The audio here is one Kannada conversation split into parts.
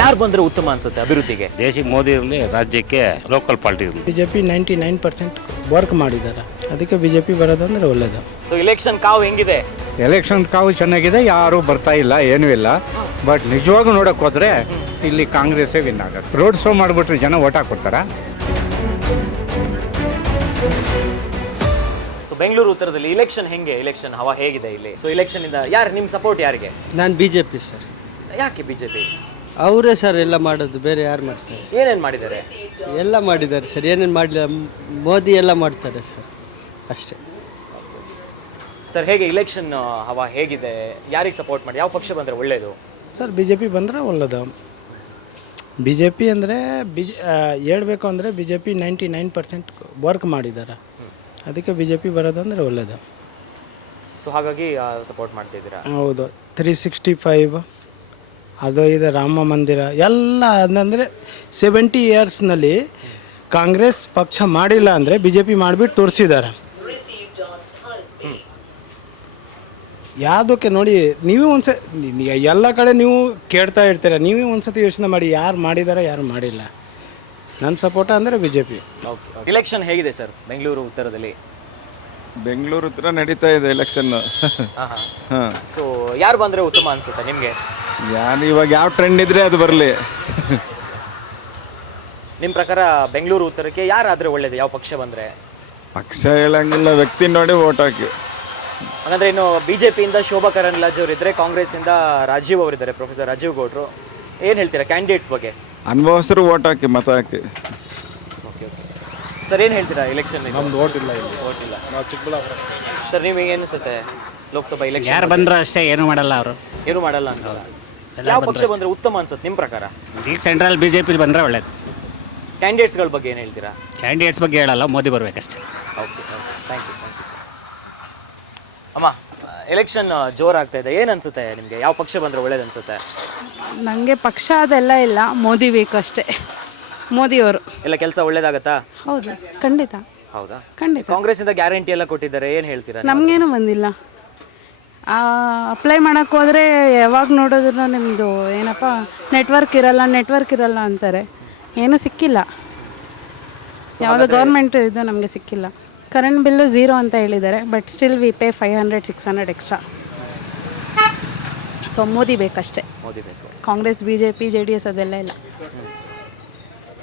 ಯಾರು ಬಂದ್ರೆ ಉತ್ತಮ ಅನ್ಸುತ್ತೆ ಅಭಿವೃದ್ಧಿಗೆ? ದೇಶಕ್ಕೆ ಮೋದಿ ಇರಲಿ, ರಾಜ್ಯಕ್ಕೆ ಲೋಕಲ್ ಪಾರ್ಟಿ ಇರಲಿ. ಬಿಜೆಪಿ 99% ವರ್ಕ್ ಮಾಡಿದ್ದಾರೆ, ಅದಕ್ಕೆ ಬಿಜೆಪಿ ಬರೋದಂದ್ರೆ ಒಳ್ಳೇದು. ಇಲೆಕ್ಷನ್ ಕಾವು ಹೆಂಗಿದೆ? ಎಲೆಕ್ಷನ್ ಕಾವು ಚೆನ್ನಾಗಿದೆ, ಯಾರೂ ಬರ್ತಾ ಇಲ್ಲ, ಏನೂ ಇಲ್ಲ. ಬಟ್ ನಿಜವಾಗೂ ನೋಡೋಕೆ ಹೋದರೆ ಇಲ್ಲಿ ಕಾಂಗ್ರೆಸ್ಸೇ ವಿನ್ ಆಗುತ್ತೆ. ರೋಡ್ ಶೋ ಮಾಡಿಬಿಟ್ರೆ ಜನ ಓಟ್ ಹಾಕ್ಬಿಡ್ತಾರಾ? ಸೊ ಬೆಂಗಳೂರು ಉತ್ತರದಲ್ಲಿ ಇಲೆಕ್ಷನ್ ಹೆಂಗೆ? ಇಲೆಕ್ಷನ್ ಹವಾ ಹೇಗಿದೆ ಇಲ್ಲಿ? ಸೊ ಇಲೆಕ್ಷನ್ ಇಂದ ಯಾರು ನಿಮ್ಮ ಸಪೋರ್ಟ್ ಯಾರಿಗೆ? ನಾನು BJP ಸರ್. ಯಾಕೆ ಬಿಜೆಪಿ? ಅವರೇ ಸರ್ ಎಲ್ಲ ಮಾಡೋದು, ಬೇರೆ ಯಾರು ಮಾಡ್ತಾರೆ? ಏನೇನು ಮಾಡಿದ್ದಾರೆ? ಎಲ್ಲ ಮಾಡಿದ್ದಾರೆ ಸರ್, ಏನೇನು ಮಾಡಲಿಲ್ಲ. ಮೋದಿ ಎಲ್ಲ ಮಾಡ್ತಾರೆ ಸರ್, ಅಷ್ಟೇ. ಸರ್ ಹೇಗೆ ಇಲೆಕ್ಷನ್ ಹವಾ ಹೇಗಿದೆ? ಯಾರಿಗೆ ಸಪೋರ್ಟ್ ಮಾಡಿ? ಯಾವ ಪಕ್ಷ ಬಂದರೆ ಒಳ್ಳೆಯದು? ಸರ್ ಬಿಜೆಪಿ ಬಂದರೆ ಒಳ್ಳೇದು. ಬಿಜೆಪಿ ಅಂದರೆ ಹೇಳ್ಬೇಕು ಅಂದರೆ ಬಿಜೆಪಿ 99% ವರ್ಕ್ ಮಾಡಿದ್ದಾರೆ, ಅದಕ್ಕೆ ಬಿಜೆಪಿ ಬರೋದಂದ್ರೆ ಒಳ್ಳೇದು. ಸೊ ಹಾಗಾಗಿ ಸಪೋರ್ಟ್ ಮಾಡ್ತಿದ್ದೀರಾ? ಹೌದು. 365 ಅದು ಇದು ರಾಮ ಮಂದಿರ ಎಲ್ಲ ಅಂದರೆ 70 ಇಯರ್ಸ್ನಲ್ಲಿ ಕಾಂಗ್ರೆಸ್ ಪಕ್ಷ ಮಾಡಿಲ್ಲ ಅಂದರೆ ಬಿಜೆಪಿ ಮಾಡಿಬಿಟ್ಟು ತೋರಿಸಿದ್ದಾರೆ. ಯಾವುದಕ್ಕೆ ನೋಡಿ, ನೀವೇ ಎಲ್ಲ ಕಡೆ ನೀವು ಕೇಳ್ತಾ ಇರ್ತೀರ, ನೀವೇ ಒಂದ್ಸತಿ ಯೋಚನೆ ಮಾಡಿ ಯಾರು ಮಾಡಿದ್ದಾರೆ ಯಾರು ಮಾಡಿಲ್ಲ. ನನ್ನ ಸಪೋರ್ಟ ಅಂದರೆ ಬಿಜೆಪಿ. ಓಕೆ. ಇಲೆಕ್ಷನ್ ಹೇಗಿದೆ ಸರ್ ಬೆಂಗಳೂರು ಉತ್ತರದಲ್ಲಿ? ಬೆಂಗಳೂರು ಉತ್ತರ ನಡೀತಾ ಇದೆ ಎಲೆಕ್ಷನ್. ಹಾಂ. ಸೊ ಯಾರು ಬಂದರೆ ಉತ್ತಮ ಅನಿಸುತ್ತೆ ನಿಮಗೆ? ಯಾರು ಇವಾಗ ಯಾವ ಟ್ರೆಂಡ್ ಇದ್ರೆ ಅದು ಬರಲಿ. ನಿಮ್ಮ ಪ್ರಕಾರ ಬೆಂಗಳೂರು ಉತ್ತರಕ್ಕೆ ಯಾರಾದರೆ ಒಳ್ಳೇದು? ಯಾವ ಪಕ್ಷ ಬಂದರೆ? ಪಕ್ಷ ಹೇಳಂಗಿಲ್ಲ, ವ್ಯಕ್ತಿ ನೋಡಿ ಓಟ್ ಹಾಕಿ. ಹಾಗಾದರೆ ಇನ್ನು BJPಯಿಂದ ಶೋಭಾ ಕರಂದ್ಲಾಜೆ ಅವರಿದ್ದರೆ, ಕಾಂಗ್ರೆಸ್ಸಿಂದ ರಾಜೀವ್ ಅವರಿದ್ದಾರೆ, ಪ್ರೊಫೆಸರ್ ರಾಜೀವ್ ಗೌಡ್ರು. ಏನು ಹೇಳ್ತೀರಾ ಕ್ಯಾಂಡಿಡೇಟ್ಸ್ ಬಗ್ಗೆ? ಅನುಭವಸ್ಥರು ಓಟ್ ಹಾಕಿ, ಮತ ಹಾಕಿ. ಓಕೆ ಓಕೆ ಸರ್, ಏನು ಹೇಳ್ತೀರಾ ಇಲೆಕ್ಷನ್? ನಮ್ದು ಓಟ್ ಇಲ್ಲ, ಇಲ್ಲಿ ಓಟ್ ಇಲ್ಲ. ನಾವು ಚಿಕ್ಕಬಳ್ಳಾಪುರ. ಸರ್ ನಿಮಗೆ ಏನು ಅನಿಸುತ್ತೆ ಲೋಕಸಭಾ ಇಲೆಕ್ಷನ್? ಯಾರು ಬಂದರೂ ಅಷ್ಟೇ, ಏನು ಮಾಡಲ್ಲ ಅವರು. ಏನು ಮಾಡಲ್ಲ ಅಂತ. ಯಾವ ಪಕ್ಷ ಬಂದರೆ ಉತ್ತಮ ಅನ್ಸುತ್ತೆ ನಿಮ್ಮ ಪ್ರಕಾರ? ಈಗ ಸೆಂಟ್ರಲ್ BJP ಬಂದರೆ ಒಳ್ಳೇದು. ಕ್ಯಾಂಡಿಡೇಟ್ಸ್ಗಳ ಬಗ್ಗೆ ಏನು ಹೇಳ್ತೀರಾ? ಕ್ಯಾಂಡಿಡೇಟ್ಸ್ ಬಗ್ಗೆ ಹೇಳಲ್ಲ, ಮೋದಿ ಬರಬೇಕಷ್ಟೇ. Okay okay, thank you sir. ಅಮ್ಮ, ಎಲೆಕ್ಷನ್ ಜೋರಾಗ್ತಾ ಇದೆ, ಏನು ಅನಿಸುತ್ತೆ ನಿಮಗೆ? ಯಾವ ಪಕ್ಷ ಬಂದರೆ ಒಳ್ಳೇದು ಅನಿಸುತ್ತೆ? ನನಗೆ ಪಕ್ಷ ಅದೆಲ್ಲ ಇಲ್ಲ, ಮೋದಿ ಬೇಕು ಅಷ್ಟೇ. ಮೋದಿಯವರು ಎಲ್ಲ ಕೆಲಸ ಒಳ್ಳೇದಾಗತ್ತಾ? ಹೌದು, ಖಂಡಿತ. ಹೌದಾ? ಖಂಡಿತ. ಕಾಂಗ್ರೆಸ್ಸಿಂದ ಗ್ಯಾರಂಟಿ ಎಲ್ಲ ಕೊಟ್ಟಿದ್ದಾರೆ, ಏನು ಹೇಳ್ತೀರಾ? ನಮಗೇನು ಬಂದಿಲ್ಲ. ಅಪ್ಲೈ ಮಾಡೋಕ್ಕೆ ಹೋದರೆ ಯಾವಾಗ ನೋಡಿದ್ರು ನಿಮ್ಮದು ಏನಪ್ಪ ನೆಟ್ವರ್ಕ್ ಇರಲ್ಲ ಅಂತಾರೆ. ಏನೂ ಸಿಕ್ಕಿಲ್ಲ, ಯಾವುದೋ ಗೌರ್ಮೆಂಟ್ ಇದು ನಮಗೆ ಸಿಕ್ಕಿಲ್ಲ. ಕರೆಂಟ್ ಬಿಲ್ಲು 0 ಅಂತ ಹೇಳಿದ್ದಾರೆ, but still we pay 500-600 extra. So Modi ಬೇಕಷ್ಟೇ. ಮೋದಿ ಬೇಕು. ಕಾಂಗ್ರೆಸ್ BJP JDS ಅದೆಲ್ಲ ಇಲ್ಲ.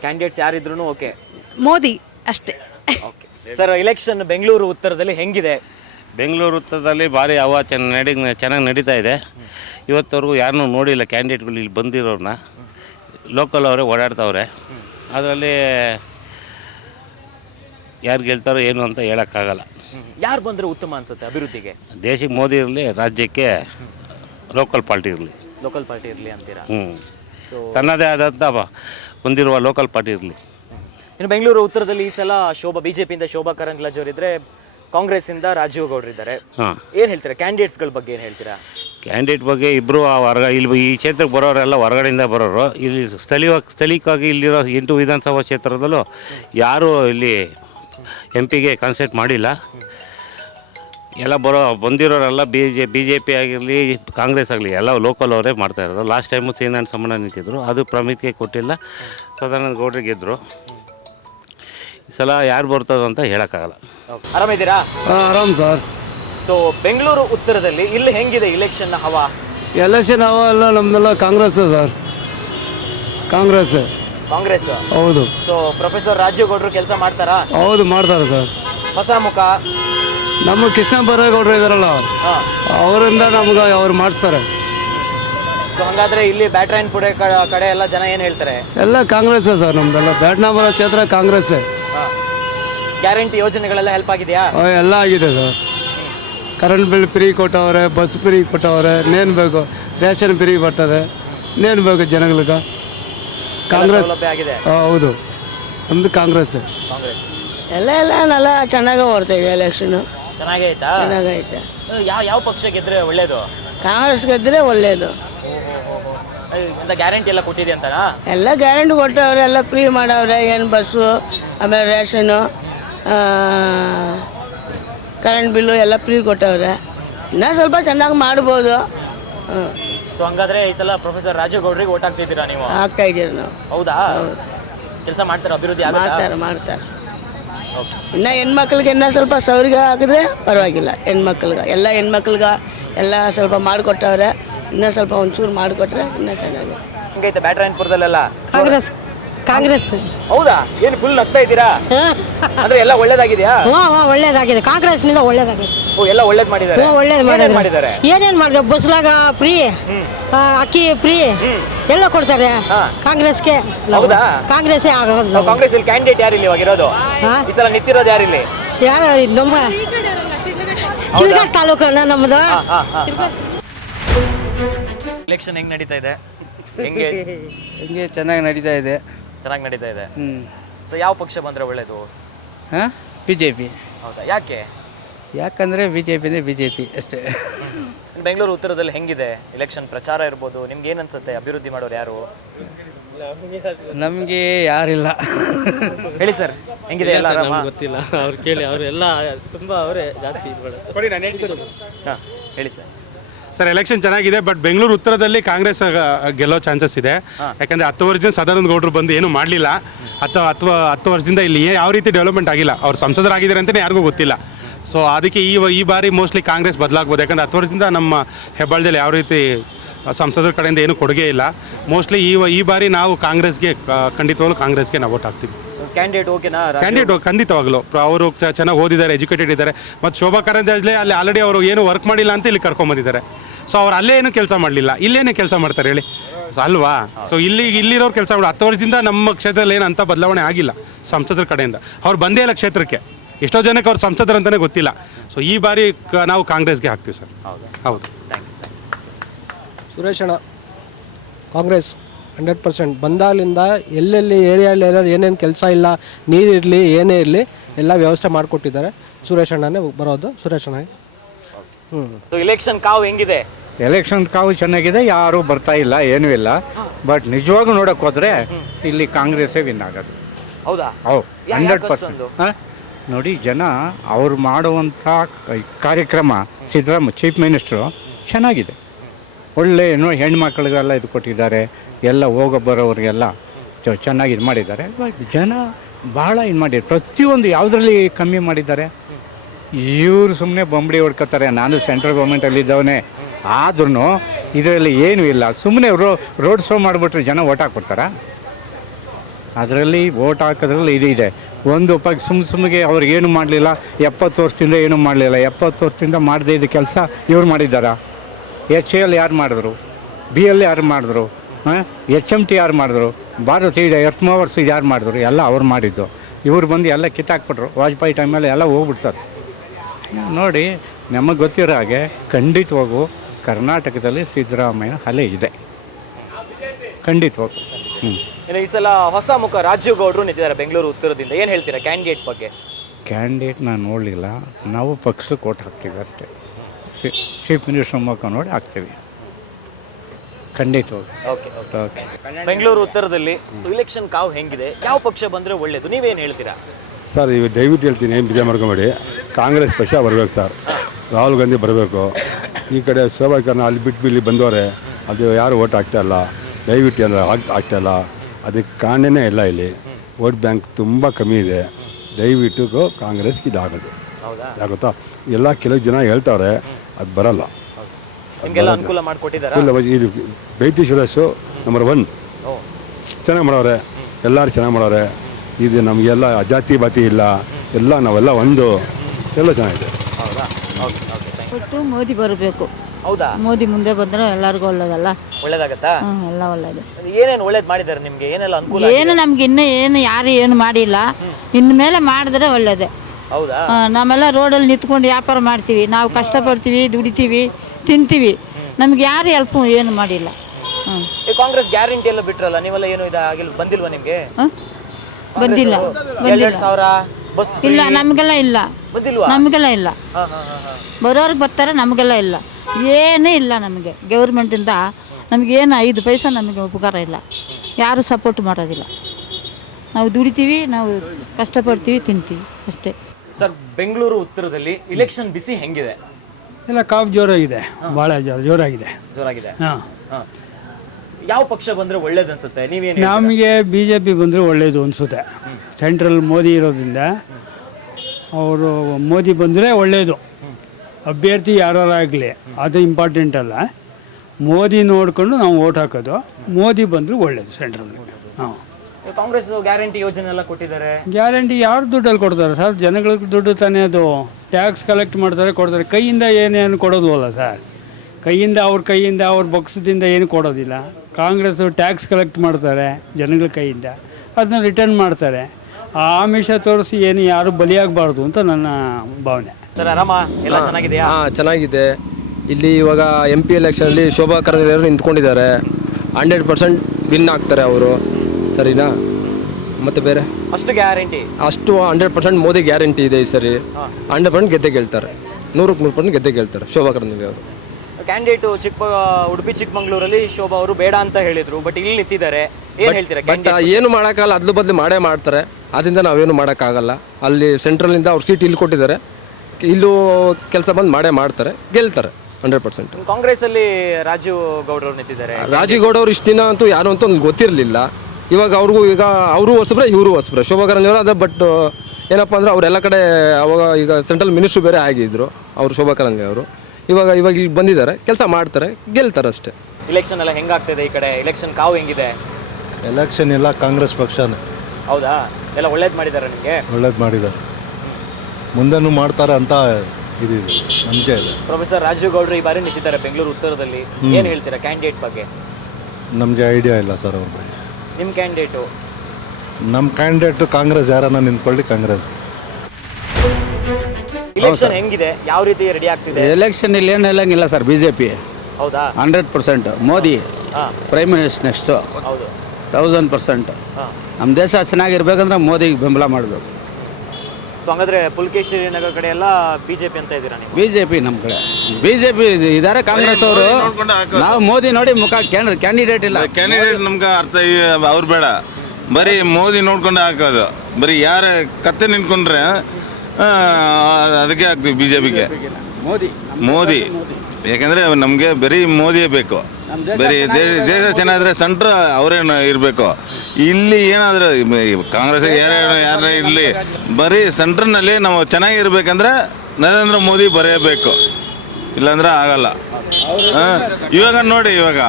ಕ್ಯಾಂಡಿಡೇಟ್ಸ್ ಯಾರಿದ್ರು ಓಕೆ, ಮೋದಿ ಅಷ್ಟೇ. ಓಕೆ ಸರ್, ಇಲೆಕ್ಷನ್ ಬೆಂಗಳೂರು ಉತ್ತರದಲ್ಲಿ ಹೆಂಗಿದೆ? ಬೆಂಗಳೂರು ಉತ್ತರದಲ್ಲಿ ಭಾರಿ ಹವಾ ಚೆನ್ನಾಗಿ ನಡೀತಾ ಇದೆ. ಇವತ್ತವರೆಗೂ ಯಾರನ್ನೂ ನೋಡಿಲ್ಲ ಕ್ಯಾಂಡಿಡೇಟ್ಗಳು ಇಲ್ಲಿ ಬಂದಿರೋರನ್ನ. ಲೋಕಲ್ ಅವರೇ ಓಡಾಡ್ತವ್ರೆ. ಅದರಲ್ಲಿ ಯಾರು ಗೆಲ್ತಾರೋ ಏನು ಅಂತ ಹೇಳೋಕ್ಕಾಗಲ್ಲ. ಯಾರು ಬಂದರೆ ಉತ್ತಮ ಅನಿಸುತ್ತೆ ಅಭಿವೃದ್ಧಿಗೆ? ದೇಶಕ್ಕೆ ಮೋದಿ ಇರಲಿ, ರಾಜ್ಯಕ್ಕೆ ಲೋಕಲ್ ಪಾರ್ಟಿ ಇರಲಿ. ಲೋಕಲ್ ಪಾರ್ಟಿ ಇರಲಿ ಅಂತೀರಾ? ಸೊ ತನ್ನದೇ ಆದಂಥ ಹೊಂದಿರುವ ಲೋಕಲ್ ಪಾರ್ಟಿ ಇರಲಿ. ಇನ್ನು ಬೆಂಗಳೂರು ಉತ್ತರದಲ್ಲಿ ಈ ಸಲ BJPಯಿಂದ ಶೋಭಾ ಕರಂದ್ಲಾಜೆ ಅವರಿದ್ದರೆ, ಕಾಂಗ್ರೆಸ್ಸಿಂದ ರಾಜೀವ್ ಗೌಡ್ರು. ಹಾಂ, ಏನು ಹೇಳ್ತೀರಾ ಕ್ಯಾಂಡಿಡೇಟ್ಸ್ಗಳ ಬಗ್ಗೆ? ಏನು ಹೇಳ್ತೀರಾ? ಕ್ಯಾಂಡಿಡೇಟ್ ಬಗ್ಗೆ ಇಬ್ಬರು ಇಲ್ಲಿ ಈ ಕ್ಷೇತ್ರಕ್ಕೆ ಬರೋರೆಲ್ಲ ಹೊರಗಡೆಯಿಂದ ಬರೋರು. ಇಲ್ಲಿ ಸ್ಥಳೀಯವಾಗಿ ಇಲ್ಲಿರೋ 8 ವಿಧಾನಸಭಾ ಕ್ಷೇತ್ರದಲ್ಲೂ ಯಾರೂ ಇಲ್ಲಿ MP ಕಾನ್ಸೆಪ್ಟ್ ಮಾಡಿಲ್ಲ. ಎಲ್ಲ ಬಂದಿರೋರೆಲ್ಲ BJP ಆಗಿರಲಿ, ಕಾಂಗ್ರೆಸ್ ಆಗಲಿ, ಎಲ್ಲ ಲೋಕಲ್ ಅವರೇ ಮಾಡ್ತಾ ಇರೋದು. ಲಾಸ್ಟ್ ಟೈಮು ಶ್ರೀನಾರಾಯಣ ಸಂಬಂಧ ನಿಂತಿದ್ರು, ಅದು ಪ್ರಮಿತ್ಗೆ ಕೊಟ್ಟಿಲ್ಲ, ಸದಾನಂದ ಗೌಡ್ರಿಗೆ ಗೆದ್ದರು. ಈ ಸಲ ಯಾರು ಬರ್ತದೋ ಅಂತ ಹೇಳೋಕ್ಕಾಗಲ್ಲ. ಆರಾಮಿದ್ದೀರಾ? ಆರಾಮ್ ಸರ್. ಸೊ ಬೆಂಗಳೂರು ಉತ್ತರದಲ್ಲಿ ಇಲ್ಲಿ ಹೆಂಗಿದೆ ಇಲೆಕ್ಷನ್ ಹವಾ? ಎಲೆಕ್ಷನ್ ಹವಾ ಎಲ್ಲ ನಮ್ದೆಲ್ಲ ಕಾಂಗ್ರೆಸ್ ಸರ್, ಕಾಂಗ್ರೆಸ್. ಹೌದು. ಸೊ ಪ್ರೊಫೆಸರ್ ರಾಜೀವ್ ಗೌಡ್ರು ಕೆಲಸ ಮಾಡ್ತಾರಾ? ಹೌದು, ಮಾಡ್ತಾರೆ ಸರ್. ಹೊಸ ಮುಖ ನಮ್ಮ ಕೃಷ್ಣ ಬೈರೇಗೌಡರು ಇದಾರಲ್ಲ, ಅವರಿಂದ ನಮ್ಗೆ ಅವ್ರು ಮಾಡಿಸ್ತಾರೆ. ಸೊ ಹಂಗಾದ್ರೆ ಇಲ್ಲಿ ಬ್ಯಾಟ್ರಾಯನ್ ಪುಡೆ ಕಡೆ ಎಲ್ಲ ಜನ ಏನು ಹೇಳ್ತಾರೆ? ಎಲ್ಲ ಕಾಂಗ್ರೆಸ್ ಸರ್, ನಮ್ದೆಲ್ಲ ಬ್ಯಾಟ್ನಾಮರ ಕ್ಷೇತ್ರ ಕಾಂಗ್ರೆಸ್. ಗ್ಯಾರಂಟಿ ಯೋಜನೆಗಳೆಲ್ಲ ಹೆಲ್ಪ್ ಆಗಿದೆಯಾ? ಎಲ್ಲ ಆಗಿದೆ ಸರ್. ಕರೆಂಟ್ ಬಿಲ್ ಫ್ರೀ ಕೊಟ್ಟವ್ರೆ, ಬಸ್ ಫ್ರೀ ಕೊಟ್ಟವ್ರೆ. ಇನ್ನೇನು ಬೇಕು? ರೇಷನ್ ಫ್ರೀ ಬರ್ತದೆ. ಇನ್ನೇನು ಬೇಕು ಜನಗಳಿಗೆ? ಕಾಂಗ್ರೆಸ್ ಆಗಿದೆ. ಹೌದು, ನಮ್ಮದು ಕಾಂಗ್ರೆಸ್. ಎಲ್ಲ ಚೆನ್ನಾಗಿ ಓಡ್ತಾಯಿದೆ ಎಲೆಕ್ಷನು. ಚೆನ್ನಾಗೈತಾ? ಚೆನ್ನಾಗೈತೆ. ಯಾವ ಪಕ್ಷ ಗೆದ್ರೆ ಒಳ್ಳೇದು? ಕಾಂಗ್ರೆಸ್ ಗೆದ್ದರೆ ಒಳ್ಳೇದು. ಗ್ಯಾರಂಟಿ ಎಲ್ಲ ಕೊಟ್ಟಿದೆ ಅಂತನಾ? ಎಲ್ಲ ಗ್ಯಾರಂಟಿ ಕೊಟ್ಟವ್ರೆ, ಎಲ್ಲ ಫ್ರೀ ಮಾಡವ್ರೆ. ಏನು ಬಸ್ಸು, ಆಮೇಲೆ ರೇಷನು, ಕರೆಂಟ್ ಬಿಲ್ಲು ಎಲ್ಲ ಫ್ರೀ ಕೊಟ್ಟವ್ರೆ. ಇನ್ನೂ ಸ್ವಲ್ಪ ಚೆನ್ನಾಗಿ ಮಾಡ್ಬೋದು. ಸೊ ಹಂಗಾದ್ರೆ ಈ ಸಲ ಪ್ರೊಫೆಸರ್ ರಾಜೀವ್ ಗೌಡ್ರಿಗೆ ಓಟ್ ಹಾಕ್ತಿದ್ದೀರಾ ನೀವು? ಆಗ್ತಾ ಇದ್ದೀರಿ ನಾವು. ಹೌದಾ? ಕೆಲಸ ಮಾಡ್ತಾರೆ, ಅಭಿವೃದ್ಧಿ ಮಾಡ್ತಾರೆ. ಇನ್ನು ಹೆಣ್ಮಕ್ಳಿಗೆ ಇನ್ನೂ ಸ್ವಲ್ಪ ಸೌರಿಗೆ ಹಾಕಿದ್ರೆ ಪರವಾಗಿಲ್ಲ. ಹೆಣ್ಮಕ್ಳಿಗೆ ಎಲ್ಲ ಸ್ವಲ್ಪ ಮಾಡಿಕೊಟ್ಟವ್ರೆ. ಇನ್ನೂ ಸ್ವಲ್ಪ ಒಂಚೂರು ಮಾಡಿಕೊಟ್ರೆ ಇನ್ನೂ ಚೆನ್ನಾಗಿ. ಹಂಗೈತೆ ಬ್ಯಾಟರಾಯನಪುರದಲ್ಲೆಲ್ಲ ಕಾಂಗ್ರೆಸ್. ಹೌದಾ? ಏನು ಫುಲ್ ನಗ್ತಾ ಇದ್ದೀರಾ? ಅಂದ್ರೆ ಎಲ್ಲ ಒಳ್ಳೇದಾಗಿದೆಯಾ? ಒಳ್ಳೇದಾಗಿದೆ, ಕಾಂಗ್ರೆಸ್ನಿಂದ ಒಳ್ಳೇದಾಗಿದೆ. ಓ, ಎಲ್ಲ ಒಳ್ಳೇದು ಮಾಡಿದ್ದಾರೆ. ಒಳ್ಳೇದು ಮಾಡಿದ್ದಾರೆ. ಏನೇನು ಮಾಡಿದೆ? ಬಸ್ಲಾಗ ಫ್ರೀ, ಅಕ್ಕಿ ಫ್ರೀ ಎಲ್ಲ ಕೊಡ್ತಾರೆ. ಕಾಂಗ್ರೆಸ್ಗೆ. ಹೌದಾ? ಕಾಂಗ್ರೆಸ್ಸೇ ಆಗೋದು. ಕಾಂಗ್ರೆಸ್ ಇಲ್ಲಿ ಕ್ಯಾಂಡಿಡೇಟ್ ಯಾರಿಲ್ಲ ಇವಾಗ ಇರೋದು? ಈ ಸಲ ನಿಂತಿರೋದು ಯಾರಿಲ್ಲಿ? ಯಾರು? ನಮ್ಮ ಶಿಲ್ಘಾಟ್ ತಾಲೂಕು ನಮ್ಮದು. ಎಲೆಕ್ಷನ್ ಹೆಂಗ್ ನಡೀತಾ ಇದೆ? ಹೆಂಗೆ ಚೆನ್ನಾಗಿ ನಡೀತಾ ಇದೆ. ಚೆನ್ನಾಗಿ ನಡೀತಾ ಇದೆ. ಸೊ ಯಾವ ಪಕ್ಷ ಬಂದ್ರೆ ಒಳ್ಳೇದು? ಹಾಂ, BJP. ಹೌದಾ? ಯಾಕೆ? ಯಾಕಂದರೆ BJP ಅಂದರೆ BJP ಅಷ್ಟೇ. ಬೆಂಗಳೂರು ಉತ್ತರದಲ್ಲಿ ಹೆಂಗಿದೆ ಎಲೆಕ್ಷನ್ ಪ್ರಚಾರ ಇರ್ಬೋದು? ನಿಮ್ಗೆ ಏನು ಅನ್ಸುತ್ತೆ? ಅಭಿವೃದ್ಧಿ ಮಾಡೋರು ಯಾರು? ನಮಗೆ ಯಾರಿಲ್ಲ. ಹೇಳಿ ಸರ್, ಹೆಂಗಿದೆ ಎಲ್ಲ ಆರಾಮ? ಗೊತ್ತಿಲ್ಲ, ಅವ್ರು ಕೇಳಿ. ಅವರೆಲ್ಲ ತುಂಬ ಅವರೇ ಜಾಸ್ತಿ ಹಾಂ, ಹೇಳಿ ಸರ್. ಸರ್, ಎಲೆಕ್ಷನ್ ಚೆನ್ನಾಗಿದೆ, ಬಟ್ ಬೆಂಗಳೂರು ಉತ್ತರದಲ್ಲಿ ಕಾಂಗ್ರೆಸ್ ಗೆಲ್ಲೋ ಚಾನ್ಸಸ್ ಇದೆ. ಯಾಕಂದರೆ 10 ವರ್ಷದಿಂದ ಸದಾನಂದ ಗೌಡರು ಬಂದು ಏನೂ ಮಾಡಲಿಲ್ಲ. 10 ವರ್ಷದಿಂದ ಇಲ್ಲಿ ಯಾವ ರೀತಿ ಡೆವಲಪ್ಮೆಂಟ್ ಆಗಿಲ್ಲ. ಅವ್ರು ಸಂಸದರಾಗಿದ್ದಾರೆ ಅಂತಲೇ ಯಾರಿಗೂ ಗೊತ್ತಿಲ್ಲ. ಸೊ ಅದಕ್ಕೆ ಈ ಬಾರಿ ಮೋಸ್ಟ್ಲಿ ಕಾಂಗ್ರೆಸ್ ಬದಲಾಗ್ಬೋದು. ಯಾಕಂದರೆ 10 ವರ್ಷದಿಂದ ನಮ್ಮ ಹೆಬ್ಬಾಳದಲ್ಲಿ ಯಾವ ರೀತಿ ಸಂಸದರ ಕಡೆಯಿಂದ ಏನೂ ಕೊಡುಗೆ ಇಲ್ಲ. ಮೋಸ್ಟ್ಲಿ ಈ ಬಾರಿ ನಾವು ಕಾಂಗ್ರೆಸ್ಗೆ ಖಂಡಿತವಾಗ್ಲೂ ಕಾಂಗ್ರೆಸ್ಗೆ ನಾವು ವೋಟ್ ಹಾಕ್ತೀವಿ. ಕ್ಯಾಂಡಿಡೇಟ್ ಓಕೆನಾ? ಕ್ಯಾಂಡಿಡೇಟ್ ಖಂಡಿತವಾಗ್ಲು ಅವರು ಚೆನ್ನಾಗಿ ಓದಿದ್ದಾರೆ, ಎಜುಕೇಟೆಡ್ ಇದ್ದಾರೆ. ಮತ್ತು ಶೋಭಾ ಕರಂದ್ಲಾಜೆ ಅಲ್ಲಿ ಆಲ್ರೆಡಿ ಅವರು ಏನು ವರ್ಕ್ ಮಾಡಿಲ್ಲ ಅಂತ ಇಲ್ಲಿ ಕರ್ಕೊಂಬಂದಿದ್ದಾರೆ. ಸೊ ಅವ್ರು ಅಲ್ಲೇ ಏನು ಕೆಲಸ ಮಾಡಲಿಲ್ಲ, ಇಲ್ಲೇನೇ ಕೆಲಸ ಮಾಡ್ತಾರೆ ಹೇಳಿ ಅಲ್ವಾ? ಸೊ ಇಲ್ಲಿರೋರು ಕೆಲಸ ಮಾಡಿ 10 ವರ್ಷದಿಂದ ನಮ್ಮ ಕ್ಷೇತ್ರದಲ್ಲಿ ಏನು ಅಂಥ ಬದಲಾವಣೆ ಆಗಿಲ್ಲ ಸಂಸದರ ಕಡೆಯಿಂದ. ಅವ್ರು ಬಂದೇ ಇಲ್ಲ ಕ್ಷೇತ್ರಕ್ಕೆ. ಎಷ್ಟೋ ಜನಕ್ಕೆ ಅವ್ರು ಸಂಸದರು ಅಂತಲೇ ಗೊತ್ತಿಲ್ಲ. ಸೊ ಈ ಬಾರಿ ನಾವು ಕಾಂಗ್ರೆಸ್ಗೆ ಹಾಕ್ತೀವಿ ಸರ್. ಹೌದು. ಸುರೇಶಣ್ಣ ಕಾಂಗ್ರೆಸ್ 100%. ಬಂದಾಗಲಿಂದ ಎಲ್ಲೆಲ್ಲಿ ಏರಿಯಲ್ಲಿ ಏನೇನು ಕೆಲಸ ಇಲ್ಲ, ನೀರಿರಲಿ ಏನೇ ಇರಲಿ ಎಲ್ಲ ವ್ಯವಸ್ಥೆ ಮಾಡಿಕೊಟ್ಟಿದ್ದಾರೆ. ಸುರೇಶಣ್ಣನೇ ಬರೋದು, ಸುರೇಶಣ್ಣ. ಎಲೆಕ್ಷನ್ ಕಾವು ಹೆಂಗಿದೆ? ಎಲೆಕ್ಷನ್ ಕಾವು ಚೆನ್ನಾಗಿದೆ, ಯಾರೂ ಬರ್ತಾ ಇಲ್ಲ, ಏನೂ ಇಲ್ಲ. ಬಟ್ ನಿಜವಾಗೂ ನೋಡೋಕೆ ಹೋದರೆ ಇಲ್ಲಿ ಕಾಂಗ್ರೆಸ್ಸೇ ವಿನ್ ಆಗೋದು. ಹೌದಾ? ಹೌದು, 100%. ಹಾಂ, ನೋಡಿ, ಜನ ಅವ್ರು ಮಾಡುವಂಥ ಕಾರ್ಯಕ್ರಮ, ಸಿದ್ದರಾಮಯ್ಯ ಚೀಫ್ ಮಿನಿಸ್ಟ್ರು ಚೆನ್ನಾಗಿದೆ. ಒಳ್ಳೆ ಹೆಣ್ಮಕ್ಳಿಗೆಲ್ಲ ಇದು ಕೊಟ್ಟಿದ್ದಾರೆ, ಎಲ್ಲ ಹೋಗೋ ಬರೋವ್ರಿಗೆಲ್ಲ ಚೆನ್ನಾಗಿ ಇದು ಮಾಡಿದ್ದಾರೆ. ಜನ ಭಾಳ ಇದು ಮಾಡಿದ್ದಾರೆ. ಪ್ರತಿಯೊಂದು ಯಾವುದರಲ್ಲಿ ಕಮ್ಮಿ ಮಾಡಿದ್ದಾರೆ. ಇವರು ಸುಮ್ಮನೆ ಬೊಂಬಡಿ ಹೊಡ್ಕೋತಾರೆ. ನಾನು ಸೆಂಟ್ರಲ್ ಗೌರ್ಮೆಂಟಲ್ಲಿ ಇದ್ದವನೇ, ಆದ್ರೂ ಇದರಲ್ಲಿ ಏನೂ ಇಲ್ಲ. ಸುಮ್ಮನೆ ರೋಡ್ ಶೋ ಮಾಡಿಬಿಟ್ರೆ ಜನ ಓಟ್ ಹಾಕ್ಬಿಡ್ತಾರಾ? ಅದರಲ್ಲಿ ಓಟ್ ಹಾಕೋದ್ರಲ್ಲಿ ಇದೆ. ಒಂದು ಸುಮ್ಮನೆ ಅವ್ರಿಗೇನು ಮಾಡಲಿಲ್ಲ. 70 ವರ್ಷದಿಂದ ಏನೂ ಮಾಡಲಿಲ್ಲ. 70 ವರ್ಷದಿಂದ ಮಾಡದೇ ಇದ್ದ ಕೆಲಸ ಇವ್ರು ಮಾಡಿದ್ದಾರಾ? HAL ಯಾರು ಮಾಡಿದ್ರು? BL ಯಾರು ಮಾಡಿದ್ರು? HMT ಯಾರು ಮಾಡಿದ್ರು? ಭಾರತ ಇದೆ ಎರ್ತ್ ಮೂವರ್ಸ್ ಇದು ಯಾರು ಮಾಡಿದ್ರು? ಎಲ್ಲ ಅವ್ರು ಮಾಡಿದ್ದು. ಇವ್ರು ಬಂದು ಎಲ್ಲ ಕಿತ್ತಾಕ್ಬಿಟ್ರು. ವಾಜಪೇಯಿ ಟೈಮಲ್ಲಿ ಎಲ್ಲ ಹೋಗ್ಬಿಡ್ತಾರೆ. ನೋಡಿ, ನಮಗೆ ಗೊತ್ತಿರೋ ಹಾಗೆ ಖಂಡಿತವಾಗೂ ಕರ್ನಾಟಕದಲ್ಲಿ ಸಿದ್ದರಾಮಯ್ಯ ಅಲೆ ಇದೆ, ಖಂಡಿತವಾಗೂ. ಈ ಸಲ ಹೊಸ ಮುಖ ರಾಜೀವ್ ಗೌಡ್ರು ನಿಂತಿದ್ದಾರೆ ಬೆಂಗಳೂರು ಉತ್ತರದಿಂದ. ಏನು ಹೇಳ್ತೀರಾ ಕ್ಯಾಂಡಿಡೇಟ್ ಬಗ್ಗೆ? ಕ್ಯಾಂಡಿಡೇಟ್ ನಾನು ನೋಡಲಿಲ್ಲ. ನಾವು ಪಕ್ಷಕ್ಕೆ ಓಟ್ ಹಾಕ್ತೀವಿ ಅಷ್ಟೇ. ಚೀಫ್ ಮಿನಿಸ್ಟರ್ ಮುಖ ನೋಡಿ ಹಾಕ್ತೀವಿ, ಖಂಡಿತವಾಗಿ. Okay okay. ಬೆಂಗಳೂರು ಉತ್ತರದಲ್ಲಿ ಸೊ ಎಲೆಕ್ಷನ್ ಕಾವು ಹೆಂಗಿದೆ? ಯಾವ ಪಕ್ಷ ಬಂದರೆ ಒಳ್ಳೇದು? ನೀವೇನು ಹೇಳ್ತೀರಾ? ಸರ್, ಇವು ದಯವಿಟ್ಟು ಹೇಳ್ತೀನಿ, ಏನು ಬಿಜೆ ಮಾಡ್ಕೊಬೇಡಿ. ಕಾಂಗ್ರೆಸ್ ಪಕ್ಷ ಬರಬೇಕು ಸರ್. ರಾಹುಲ್ ಗಾಂಧಿ ಬರಬೇಕು. ಈ ಕಡೆ ಶೋಭಾ ಕರಂದ್ಲಾಜೆ ಅಲ್ಲಿ ಬಿಟ್ಟು ಇಲ್ಲಿ ಬಂದವರೆ, ಅದು ಯಾರು ಓಟ್ ಆಗ್ತಾಯಿಲ್ಲ. ದಯವಿಟ್ಟು ಎಲ್ಲ ಆಗ್ತಾಯಿಲ್ಲ. ಅದಕ್ಕೆ ಕಾರಣನೇ ಇಲ್ಲ. ಇಲ್ಲಿ ವೋಟ್ ಬ್ಯಾಂಕ್ ತುಂಬ ಕಮ್ಮಿ ಇದೆ. ದಯವಿಟ್ಟು ಕಾಂಗ್ರೆಸ್ಗೆ ಇದಾಗೋದು ಯಾಗೊತ್ತಾ? ಎಲ್ಲ ಕೆಲವು ಜನ ಹೇಳ್ತಾವ್ರೆ, ಅದು ಬರಲ್ಲ. ಅನುಕೂಲ ಮಾಡಿಕೊಟ್ಟಿದ್ದಾರೆ. ಇದು ಬೈತಿ ಸುರೇಶು ನಂಬರ್ 1 ಚೆನ್ನಾಗಿ ಮಾಡವ್ರೆ. ಎಲ್ಲರೂ ಚೆನ್ನಾಗಿ ಮಾಡವ್ರೆ. ಇದು ನಮಗೆಲ್ಲ ಜಾತಿ ಬಾತಿ ಇಲ್ಲ, ಎಲ್ಲ ನಾವೆಲ್ಲ ಒಂದು, ಎಲ್ಲ ಚೆನ್ನಾಗಿದೆ. ಒಟ್ಟು ಮೋದಿ ಬರಬೇಕು. ಹೌದಾ? ಮೋದಿ ಮುಂದೆ ಬಂದರೆ ಎಲ್ಲರಿಗೂ ಒಳ್ಳೇದಲ್ಲ. ಒಳ್ಳೇದಾಗತ್ತಾ? ಎಲ್ಲ ಒಳ್ಳೇದು. ಏನೇನು ಒಳ್ಳೇದು ಮಾಡಿದ್ದಾರೆ ನಿಮಗೆ? ಏನೆಲ್ಲ ಅನುಕೂಲ? ಏನು ನಮ್ಗೆ ಇನ್ನೂ ಏನು ಯಾರು ಏನು ಮಾಡಿಲ್ಲ. ಇನ್ನು ಮೇಲೆ ಮಾಡಿದ್ರೆ ಒಳ್ಳೇದೇ. ಹೌದಾ? ನಾವೆಲ್ಲ ರೋಡಲ್ಲಿ ನಿಂತ್ಕೊಂಡು ವ್ಯಾಪಾರ ಮಾಡ್ತೀವಿ. ನಾವು ಕಷ್ಟಪಡ್ತೀವಿ, ದುಡಿತೀವಿ, ತಿಂತೀವಿ. ನಮ್ಗೆ ಯಾರು ಹೆಲ್ಪ್ ಏನು ಮಾಡಿಲ್ಲ. ಕಾಂಗ್ರೆಸ್ ಗ್ಯಾರಂಟಿ ಎಲ್ಲ ಬಿಟ್ರಲ್ಲ, ನೀವೆಲ್ಲ ಏನು ಇದಾಗಿಲ್ಲ, ಬಂದಿಲ್ವಾ ನಿಮಗೆ? ಬಂದಿಲ್ಲ. 2,000 ಬಸ್ ಇಲ್ಲ, ನಮಗೆಲ್ಲ ಇಲ್ಲ. ಬಂದಿಲ್ವಾ? ನಮಗೆಲ್ಲ ಇಲ್ಲ. ಬರೋರಿಗೆ ಬರ್ತಾರೆ, ನಮಗೆಲ್ಲ ಇಲ್ಲ. ಏನೂ ಇಲ್ಲ ನಮಗೆ. ಗೌರ್ಮೆಂಟಿಂದ ನಮಗೇನು 5 ಪೈಸೆ ನಮಗೆ ಉಪಕಾರ ಇಲ್ಲ. ಯಾರು ಸಪೋರ್ಟ್ ಮಾಡೋದಿಲ್ಲ. ನಾವು ದುಡಿತೀವಿ, ನಾವು ಕಷ್ಟಪಡ್ತೀವಿ, ತಿಂತೀವಿ ಅಷ್ಟೇ. ಸರ್, ಬೆಂಗಳೂರು ಉತ್ತರದಲ್ಲಿ ಎಲೆಕ್ಷನ್ ಬಿಸಿ ಹೆಂಗಿದೆ? ಎಲ್ಲ ಕಾವು ಜೋರಾಗಿದೆ, ಭಾಳ ಜೋರಾಗಿದೆ. ಜೋರಾಗಿದೆ. ಹಾಂ. ಯಾವ ಪಕ್ಷ ಬಂದ್ರೆ ಒಳ್ಳೇದು ಅನ್ಸುತ್ತೆ ನೀವೇನು ನಮಗೆ ಬಿ ಜೆ ಪಿ ಬಂದರೆ ಒಳ್ಳೆಯದು ಅನಿಸುತ್ತೆ. ಸೆಂಟ್ರಲ್ ಮೋದಿ ಇರೋದ್ರಿಂದ ಅವರು ಮೋದಿ ಬಂದರೆ ಒಳ್ಳೆಯದು. ಅಭ್ಯರ್ಥಿ ಯಾರಾಗಲಿ ಅದು ಇಂಪಾರ್ಟೆಂಟ್ ಅಲ್ಲ. ಮೋದಿ ನೋಡಿಕೊಂಡು ನಾವು ಓಟ್ ಹಾಕೋದು. ಮೋದಿ ಬಂದರೂ ಒಳ್ಳೆಯದು ಸೆಂಟ್ರಲ್ಲಿ. ಹಾಂ, ಕಾಂಗ್ರೆಸ್ ಗ್ಯಾರಂಟಿ ಯೋಜನೆ ಎಲ್ಲ ಕೊಟ್ಟಿದ್ದಾರೆ. ಗ್ಯಾರಂಟಿ ಯಾರು ದುಡ್ಡಲ್ಲಿ ಕೊಡ್ತಾರೆ ಸರ್? ಜನಗಳಿಗೆ ದುಡ್ಡು ತಾನೇ ಅದು. ಟ್ಯಾಕ್ಸ್ ಕಲೆಕ್ಟ್ ಮಾಡ್ತಾರೆ, ಕೊಡ್ತಾರೆ. ಕೈಯಿಂದ ಏನೇನು ಕೊಡೋದು ಅಲ್ಲ ಸರ್. ಕೈಯಿಂದ ಅವ್ರ ಬೊಕ್ಸದಿಂದ ಏನು ಕೊಡೋದಿಲ್ಲ. ಕಾಂಗ್ರೆಸ್ಸು ಟ್ಯಾಕ್ಸ್ ಕಲೆಕ್ಟ್ ಮಾಡ್ತಾರೆ ಜನಗಳ ಕೈಯಿಂದ, ಅದನ್ನ ರಿಟರ್ನ್ ಮಾಡ್ತಾರೆ. ಆ ಆಮಿಷ ತೋರಿಸಿ ಏನು ಯಾರು ಬಲಿಯಾಗಬಾರ್ದು ಅಂತ ನನ್ನ ಭಾವನೆ. ಸರ್ ಆರಾಮ ಎಲ್ಲ ಚೆನ್ನಾಗಿದೆಯಾ? ಹಾಂ, ಚೆನ್ನಾಗಿದೆ. ಇಲ್ಲಿ ಇವಾಗ MP ಎಲೆಕ್ಷನಲ್ಲಿ ಶೋಭಾ ಕರಂದ್ಲಾಜೆ ನಿಂತ್ಕೊಂಡಿದ್ದಾರೆ. 100% ವಿನ್ ಆಗ್ತಾರೆ ಅವರು, ಸರಿನಾ? ಮತ್ತು ಬೇರೆ ಅಷ್ಟು ಗ್ಯಾರಂಟಿ, ಅಷ್ಟು 100% ಮೋದಿ ಗ್ಯಾರಂಟಿ ಇದೆ ಈ ಸರಿ. 100% ಗೆದ್ದೆ ಗೆಲ್ತಾರೆ, 100% ಗೆದ್ದೆ ಗೆಲ್ತಾರೆ ಶೋಭಾ ಕರಂದ್ಲಾಜೆ ಅವರು. ಕ್ಯಾಂಡಿಡೇಟು ಉಡುಪಿ ಚಿಕ್ಕಮಂಗ್ಳೂರಲ್ಲಿ ಶೋಭಾ ಅವರು ಬೇಡ ಅಂತ ಹೇಳಿದ್ರು, ಬಟ್ ಇಲ್ಲಿ ನಿಂತಿದ್ದಾರೆ. ಏನು ಹೇಳ್ತೀರಾ? ಬಟ್ ಏನು ಮಾಡೋಕ್ಕಾಗಲ್ಲ, ಅದ್ರ ಬದಲು ಮಾಡೇ ಮಾಡ್ತಾರೆ. ಅದರಿಂದ ನಾವೇನು ಮಾಡೋಕ್ಕಾಗಲ್ಲ. ಅಲ್ಲಿ ಸೆಂಟ್ರಲಿಂದ ಅವ್ರು ಸೀಟ್ ಇಲ್ಲಿ ಕೊಟ್ಟಿದ್ದಾರೆ, ಇಲ್ಲೂ ಕೆಲಸ ಬಂದು ಮಾಡೇ ಮಾಡ್ತಾರೆ, ಗೆಲ್ತಾರೆ 100%. ಕಾಂಗ್ರೆಸ್ ಅಲ್ಲಿ ರಾಜೀವ್ ಗೌಡ್ರು ನಿಂತಿದ್ದಾರೆ. ರಾಜೀವ್ ಗೌಡ ಅವರು ಇಷ್ಟು ದಿನ ಅಂತೂ ಯಾರು ಅಂತ ಒಂದು ಗೊತ್ತಿರಲಿಲ್ಲ. ಇವಾಗ ಅವ್ರಿಗೂ ಈಗ ಅವರು ಹೊಸಬ್ರೆ, ಇವರು ಹೊಸಬ್ರೆ. ಶೋಭಾ ಕರಂದ್ಲಾಜೆ ಅದ, ಬಟ್ ಏನಪ್ಪ ಅಂದರೆ ಅವರೆಲ್ಲ ಕಡೆ ಅವಾಗ ಈಗ ಸೆಂಟ್ರಲ್ ಮಿನಿಸ್ಟ್ರು ಬೇರೆ ಆಗಿದ್ರು ಅವರು ಶೋಭಾ ಕರಂದ್ಲಾಜೆ ಅವರು. ಇವಾಗ ಇಲ್ಲಿ ಬಂದಿದ್ದಾರೆ, ಕೆಲಸ ಮಾಡ್ತಾರೆ, ಗೆಲ್ತಾರೆ ಅಷ್ಟೇ. ಇಲೆಕ್ಷನ್ ಎಲ್ಲ ಹೆಂಗಾಗ್ತಿದೆ ಈ ಕಡೆ? ಇಲೆಕ್ಷನ್ ಕಾವು ಹೆಂಗಿದೆ? ಎಲೆಕ್ಷನ್ ಎಲ್ಲ ಕಾಂಗ್ರೆಸ್ ಪಕ್ಷನೇ ಹೌದಾ? ಎಲ್ಲ ಒಳ್ಳೇದು ಮಾಡಿದ್ದಾರೆ ನಿಮಗೆ? ಒಳ್ಳೇದು ಮಾಡಿದ್ದಾರೆ, ಮುಂದೆನೂ ಮಾಡ್ತಾರೆ ಅಂತ ಇದು ನಂಬಿಕೆ ಇದೆ. ಪ್ರೊಫೆಸರ್ ರಾಜೀವ್ ಗೌಡ್ರು ಈ ಬಾರಿ ನಿಂತಿದ್ದಾರೆ ಬೆಂಗಳೂರು ಉತ್ತರದಲ್ಲಿ. ಏನು ಹೇಳ್ತೀರಾ ಕ್ಯಾಂಡಿಡೇಟ್ ಬಗ್ಗೆ? ನಮಗೆ ಐಡಿಯಾ ಇಲ್ಲ ಸರ್ ಅವ್ರ ಬಗ್ಗೆ. ನಿಮ್ಮ ಕ್ಯಾಂಡಿಡೇಟು? ನಮ್ಮ ಕ್ಯಾಂಡಿಡೇಟು ಕಾಂಗ್ರೆಸ್ ಯಾರನ್ನ ನಿಂತ್ಕೊಳ್ಳಿ, ಕಾಂಗ್ರೆಸ್. ಇಲೆಕ್ಷನ್ ಹೆಂಗಿದೆ? ಯಾವ ರೀತಿ ರೆಡಿ ಆಗ್ತಿದೆ? ಎಲೆಕ್ಷನ್ ಇಲ್ಲಿ ಏನು ಹೇಳಂಗಿಲ್ಲ ಸರ್. BJP ಹೌದಾ? 100%. ಮೋದಿ ಹಾಂ, ಪ್ರೈಮ್ ಮಿನಿಸ್ಟರ್ ನೆಕ್ಸ್ಟು. ಹೌದು. 1000%. ಹಾಂ, ನಮ್ಮ ದೇಶ ಚೆನ್ನಾಗಿರ್ಬೇಕಂದ್ರೆ ಮೋದಿಗೆ ಬೆಂಬಲ ಮಾಡಬೇಕು. ಸೊ ಹಂಗಾದ್ರೆ ಪುಲ್ಕೇಶಿರಿ ನಗರ ಕಡೆ ಎಲ್ಲ BJP ಅಂತ ಇದ್ದೀರಾ ನೀವು? BJP ನಮ್ಮ ಕಡೆ. BJP ಇದ್ದಾರೆ, ಕಾಂಗ್ರೆಸ್ ಅವರು. ನಾವು ಮೋದಿ ನೋಡಿ ಮುಖ ಕ್ಯಾಂಡಿಡೇಟ್ ಇಲ್ಲ. ಕ್ಯಾಂಡಿಡೇಟ್ ನಮ್ಗೆ ಅರ್ಥ ಅವ್ರು ಬೇಡ, ಬರೀ ಮೋದಿ ನೋಡ್ಕೊಂಡು ಹಾಕೋದು. ಬರೀ ಯಾರ ಕತ್ತೆ ನಿಂತ್ಕೊಂಡ್ರೆ ಅದಕ್ಕೆ ಹಾಕ್ತೀವಿ BJPಗೆ. ಮೋದಿ ಯಾಕಂದರೆ ನಮಗೆ ಬರೀ ಮೋದಿಯೇ ಬೇಕು. ಬರೀ ದೇಶ ಚೆನ್ನಾದ್ರೆ ಸೆಂಟ್ರ್ ಅವರೇನು ಇರಬೇಕು. ಇಲ್ಲಿ ಏನಾದರೂ ಕಾಂಗ್ರೆಸ್ ಯಾರೇ ಇರಲಿ, ಬರೀ ಸೆಂಟ್ರ್ನಲ್ಲಿ ನಾವು ಚೆನ್ನಾಗಿರ್ಬೇಕಂದ್ರೆ ನರೇಂದ್ರ ಮೋದಿ ಬರೆಯಬೇಕು, ಇಲ್ಲಾಂದ್ರೆ ಆಗಲ್ಲ. ಇವಾಗ ನೋಡಿ, ಇವಾಗ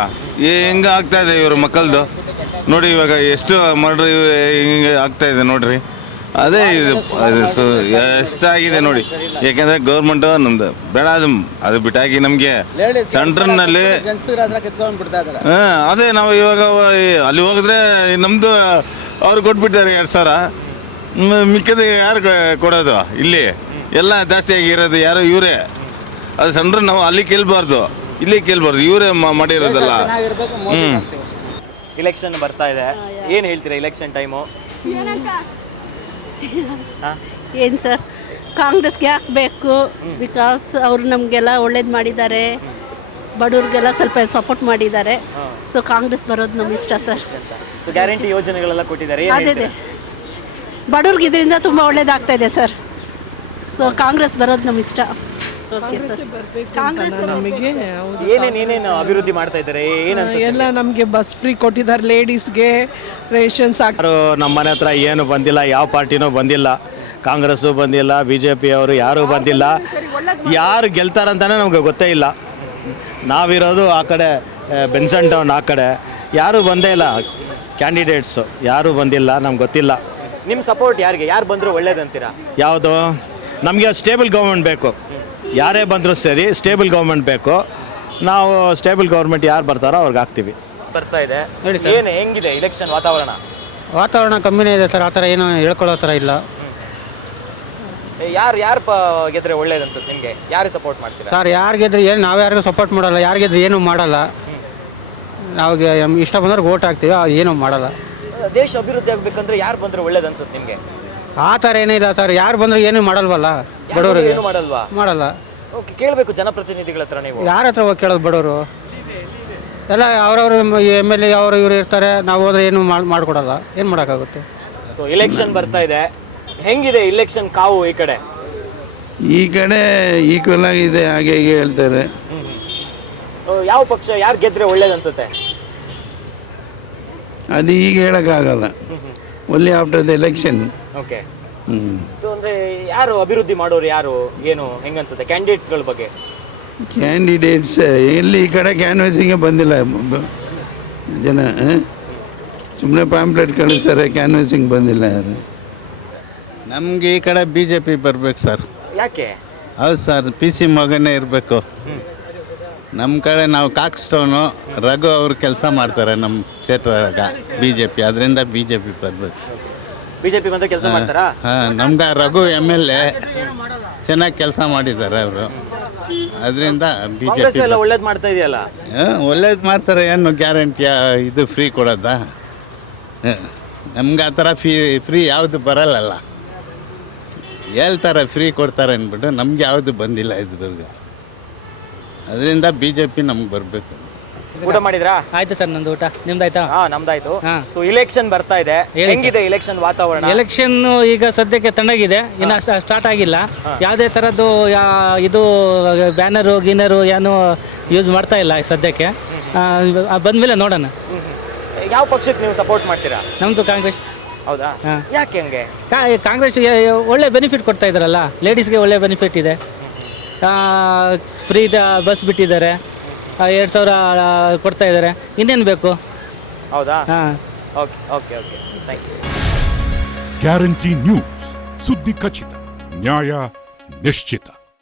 ಹೆಂಗೆ ಆಗ್ತಾಯಿದೆ ಇವ್ರ ಮಕ್ಕಳದು ನೋಡಿ. ಇವಾಗ ಎಷ್ಟು ಮರ್ಡ್ರ್ ಹಿಂಗೆ ಆಗ್ತಾಯಿದೆ ನೋಡ್ರಿ. ಅದೇ ಇದು ಎಷ್ಟಾಗಿದೆ ನೋಡಿ. ಯಾಕೆಂದರೆ ಗೌರ್ಮೆಂಟು ನಮ್ದು ಬೇಡ, ಅದು ಬಿಟ್ಟಾಗಿ ನಮಗೆ ಸೆಂಟ್ರ್ನಲ್ಲಿ ಅದೇ ನಾವು ಇವಾಗ ಅಲ್ಲಿ ಹೋಗಿದ್ರೆ ನಮ್ಮದು ಅವ್ರು ಕೊಟ್ಬಿಟ್ಟಿದ್ದಾರೆ 2000. ಮಿಕ್ಕದ ಯಾರು ಕೊಡೋದು? ಇಲ್ಲಿ ಎಲ್ಲ ಜಾಸ್ತಿಯಾಗಿ ಇರೋದು ಯಾರು? ಇವರೇ. ಅದು ಸೆಂಟ್ರ್ ನಾವು ಅಲ್ಲಿ ಕೇಳಬಾರ್ದು, ಇಲ್ಲಿ ಕೇಳಬಾರ್ದು, ಇವರೇ ಮಾಡಿರೋದಲ್ಲ. ಇಲೆಕ್ಷನ್ ಬರ್ತಾ ಇದೆ, ಏನು ಹೇಳ್ತೀರಾ ಇಲೆಕ್ಷನ್ ಟೈಮು? ಏನು ಸರ್, ಕಾಂಗ್ರೆಸ್ಗೆ ಹಾಕಬೇಕು. ಬಿಕಾಸ್ ಅವರು ನಮಗೆಲ್ಲ ಒಳ್ಳೇದು ಮಾಡಿದ್ದಾರೆ, ಬಡವ್ರಿಗೆಲ್ಲ ಸ್ವಲ್ಪ ಸಪೋರ್ಟ್ ಮಾಡಿದ್ದಾರೆ. ಸೊ ಕಾಂಗ್ರೆಸ್ ಬರೋದು ನಮ್ಮ ಇಷ್ಟ ಸರ್. ಸೊ ಗ್ಯಾರಂಟಿ ಯೋಜನೆಗಳೆಲ್ಲ ಕೊಟ್ಟಿದ್ದಾರೆ. ಅದೇ ಬಡವ್ರಿಗೆ ಇದರಿಂದ ತುಂಬ ಒಳ್ಳೇದಾಗ್ತಾ ಇದೆ ಸರ್. ಸೊ ಕಾಂಗ್ರೆಸ್ ಬರೋದು ನಮ್ಮ ಇಷ್ಟ. ಓಕೆ ಸರ್, ಕಾಂಗ್ರೆಸ್ ನಮಗೆ ಏನೇನು ಅಭಿವೃದ್ಧಿ ಮಾಡ್ತಾ ಇದ್ದಾರೆ? ಎಲ್ಲ ನಮಗೆ ಬಸ್ ಫ್ರೀ ಕೊಟ್ಟಿದ್ದಾರೆ, ಲೇಡೀಸ್ಗೆ ರೇಷನ್ಸ್. ಯಾರು ನಮ್ಮ ಮನೆ ಹತ್ರ ಏನು ಬಂದಿಲ್ಲ, ಯಾವ ಪಾರ್ಟಿನೂ ಬಂದಿಲ್ಲ. ಕಾಂಗ್ರೆಸ್ಸು ಬಂದಿಲ್ಲ, BJP ಅವರು ಯಾರೂ ಬಂದಿಲ್ಲ. ಯಾರು ಗೆಲ್ತಾರಂತಾನೆ ನಮಗೆ ಗೊತ್ತೇ ಇಲ್ಲ. ನಾವಿರೋದು ಆ ಕಡೆ ಬೆನ್ಸನ್ ಟೌನ್ ಆ ಕಡೆ. ಯಾರೂ ಬಂದೇ ಇಲ್ಲ, ಕ್ಯಾಂಡಿಡೇಟ್ಸು ಯಾರೂ ಬಂದಿಲ್ಲ, ನಮ್ಗೆ ಗೊತ್ತಿಲ್ಲ. ನಿಮ್ಮ ಸಪೋರ್ಟ್ ಯಾರಿಗೆ? ಯಾರು ಬಂದರೂ ಒಳ್ಳೇದಂತೀರಾ? ಯಾವುದು? ನಮಗೆ ಸ್ಟೇಬಲ್ ಗೌರ್ಮೆಂಟ್ ಬೇಕು. ಯಾರೇ ಬಂದರೂ ಸರಿ, ಸ್ಟೇಬಲ್ ಗೌರ್ಮೆಂಟ್ ಬೇಕು. ನಾವು ಸ್ಟೇಬಲ್ ಗೌರ್ಮೆಂಟ್ ಯಾರು ಬರ್ತಾರೋ ಅವ್ರಿಗೆ ಹಾಕ್ತೀವಿ. ಬರ್ತಾ ಇದೆ, ಏನು ಹೆಂಗಿದೆ ಇಲೆಕ್ಷನ್ ವಾತಾವರಣ? ವಾತಾವರಣ ಕಮ್ಮಿನೇ ಇದೆ ಸರ್, ಆ ಥರ ಏನು ಹೇಳ್ಕೊಳ್ಳೋ ಥರ ಇಲ್ಲ. ಯಾರು ಗೆದ್ರೆ ಒಳ್ಳೇದು ಅನ್ಸುತ್ತೆ ನಿಮಗೆ? ಯಾರು ಸಪೋರ್ಟ್ ಮಾಡ್ತೀರಾ ಸರ್? ಯಾರು ಗೆದ್ರೆ ಏನು, ನಾವು ಯಾರಿಗೂ ಸಪೋರ್ಟ್ ಮಾಡಲ್ಲ. ಯಾರು ಗೆದ್ರೆ ಏನೂ ಮಾಡಲ್ಲ. ನಾವು ಇಷ್ಟ ಬಂದವ್ರಿಗೆ ಓಟ್ ಹಾಕ್ತೀವಿ, ಏನೂ ಮಾಡಲ್ಲ. ದೇಶ ಅಭಿವೃದ್ಧಿ ಆಗಬೇಕಂದ್ರೆ ಯಾರು ಬಂದರೆ ಒಳ್ಳೇದು ಅನ್ಸುತ್ತೆ ನಿಮಗೆ? ಆ ಥರ ಏನಿಲ್ಲ ಸರ್, ಯಾರು ಬಂದರೂ ಏನೂ ಮಾಡಲ್ವಲ್ಲ ಬಡವರಿಗೆ. ಏನು ಮಾಡಲ್ವಾ? ಮಾಡಲ್ಲ. ಓಕೆ, ಕೇಳಬೇಕು ಜನಪ್ರತಿನಿಧಿಗಳ ಹತ್ರ ನೀವು. ಯಾರ ಹತ್ರ ಹೋಗಿ ಕೇಳೋದು ಬಡವರು? ಎಲ್ಲ ಅವ್ರವ್ರು MLA ಅವರು ಇವರು ಇರ್ತಾರೆ, ನಾವು ಹೋದ್ರೆ ಏನು ಮಾಡಿಕೊಡಲ್ಲ. ಏನು ಮಾಡೋಕ್ಕಾಗುತ್ತೆ? ಸೊ ಇಲೆಕ್ಷನ್ ಬರ್ತಾ ಇದೆ, ಹೆಂಗಿದೆ ಇಲೆಕ್ಷನ್ ಕಾವು ಈ ಕಡೆ? ಈ ಕಡೆ ಈಕ್ವಲ್ ಆಗಿದೆ, ಹಾಗೆ ಹೀಗೆ ಹೇಳ್ತಾರೆ. ಯಾವ ಪಕ್ಷ ಯಾರು ಗೆದ್ರೆ ಒಳ್ಳೇದು ಅನ್ಸುತ್ತೆ? ಅದು ಈಗ ಹೇಳೋಕ್ಕಾಗಲ್ಲ, only after the election. Okay. So ಅಂದ್ರೆ ಯಾರು ಅಭಿವೃದ್ಧಿ ಮಾಡೋರು ಯಾರು, ಏನು ಹೆಂಗನ್ಸುತ್ತೆ ಕ್ಯಾಂಡಿಡೇಟ್ಸ್ಗಳ ಬಗ್ಗೆ? ಕ್ಯಾಂಡಿಡೇಟ್ಸ್ ಎಲ್ಲಿ ಈ ಕಡೆ ಕ್ಯಾನ್ವಾಸಿಂಗೇ ಬಂದಿಲ್ಲ ಜನ, ಸುಮ್ಮನೆ ಪ್ಯಾಂಪ್ಲೆಟ್ ಕಳಿಸ್ತಾರೆ, ಕ್ಯಾನ್ವಾಸಿಂಗ್ ಬಂದಿಲ್ಲ ಯಾರು. ನಮಗೆ ಈ ಕಡೆ ಬಿ ಜೆ ಪಿ ಬರಬೇಕು ಸರ್. ಯಾಕೆ? ಹೌದು ಸರ್, ಪಿ ಸಿ ಮಗನೇ ಇರಬೇಕು. ನಮ್ಮ ಕಡೆ ನಾವು ಕಾಕ್ಸ್ಟೋನು ರಘು ಅವರು ಕೆಲಸ ಮಾಡ್ತಾರೆ ನಮ್ಮ ಕ್ಷೇತ್ರದಾಗ ಬಿ ಜೆ ಪಿ, ಅದರಿಂದ ಬಿ ಜೆ ಪಿ ಬರಬೇಕು. ಬಿಜೆಪಿ ಬಂದ ಕೆಲಸ ಮಾಡ್ತಾರಾ? ಹಾಂ, ನಮ್ಗೆ ರಘು ಎಮ್ ಎಲ್ ಎ ಚೆನ್ನಾಗಿ ಕೆಲಸ ಮಾಡಿದ್ದಾರೆ ಅವರು, ಅದರಿಂದ ಬಿ ಜೆ ಪಿ ಎಲ್ಲ ಒಳ್ಳೇದು ಮಾಡ್ತಾ ಇದೆಯಲ್ಲ. ಒಳ್ಳೇದು ಮಾಡ್ತಾರೆ. ಏನು ಗ್ಯಾರಂಟಿಯ ಇದು ಫ್ರೀ ಕೊಡೋದಾ? ನಮ್ಗೆ ಆ ಥರ ಫ್ರೀ ಯಾವುದು ಬರಲ್ಲಲ್ಲ. ಹೇಳ್ತಾರೆ ಫ್ರೀ ಕೊಡ್ತಾರೆ ಅಂದ್ಬಿಟ್ಟು, ನಮ್ಗೆ ಯಾವುದು ಬಂದಿಲ್ಲ ಇದುವರೆಗೂ. ಅದರಿಂದ ಬಿ ಜೆ ಪಿ ನಮ್ಗೆ ಬರಬೇಕು. ಊಟ ಮಾಡಿದ್ರಾ? ಆಯ್ತು ಸರ್, ನಂದು ಊಟ. ನಿಮ್ದಾಯ್ತಾ? ನಮ್ದಾಯ್ತು. ಸೊ ಇಲೆಕ್ಷನ್ ಬರ್ತಾ ಇದೆ, ಹೆಂಗಿದೆ ಇಲೆಕ್ಷನ್ ವಾತಾವರಣ? ಎಲೆಕ್ಷನ್ ಈಗ ಸದ್ಯಕ್ಕೆ ತಣ್ಣಗಿದೆ, ಇನ್ನು ಸ್ಟಾರ್ಟ್ ಆಗಿಲ್ಲ. ಯಾವುದೇ ಥರದ್ದು ಇದು ಬ್ಯಾನರು ಗೀನರು ಏನು ಯೂಸ್ ಮಾಡ್ತಾ ಇಲ್ಲ ಸದ್ಯಕ್ಕೆ. ಬಂದಮೇಲೆ ನೋಡೋಣ. ಯಾವ ಪಕ್ಷಕ್ಕೆ ನೀವು ಸಪೋರ್ಟ್ ಮಾಡ್ತೀರಾ? ನಮ್ಮದು ಕಾಂಗ್ರೆಸ್. ಹೌದಾ? ಯಾಕೆ ಹಂಗೆ? ಕಾಂಗ್ರೆಸ್ ಒಳ್ಳೆ ಬೆನಿಫಿಟ್ ಕೊಡ್ತಾ ಇದ್ದಾರಲ್ಲ, ಲೇಡೀಸ್ಗೆ ಒಳ್ಳೆ ಬೆನಿಫಿಟ್ ಇದೆ. ಫ್ರೀ ಬಸ್ ಬಿಟ್ಟಿದ್ದಾರೆ, 2,000 ಕೊಡ್ತಾ ಇದ್ದಾರೆ. ಇನ್ನೇನು ಬೇಕು? ಹೌದಾ? ಹಾಂ, okay okay okay, thank you. Guarantee news, ಸುದ್ದಿ ಖಚಿತ, ನ್ಯಾಯ ನಿಶ್ಚಿತ.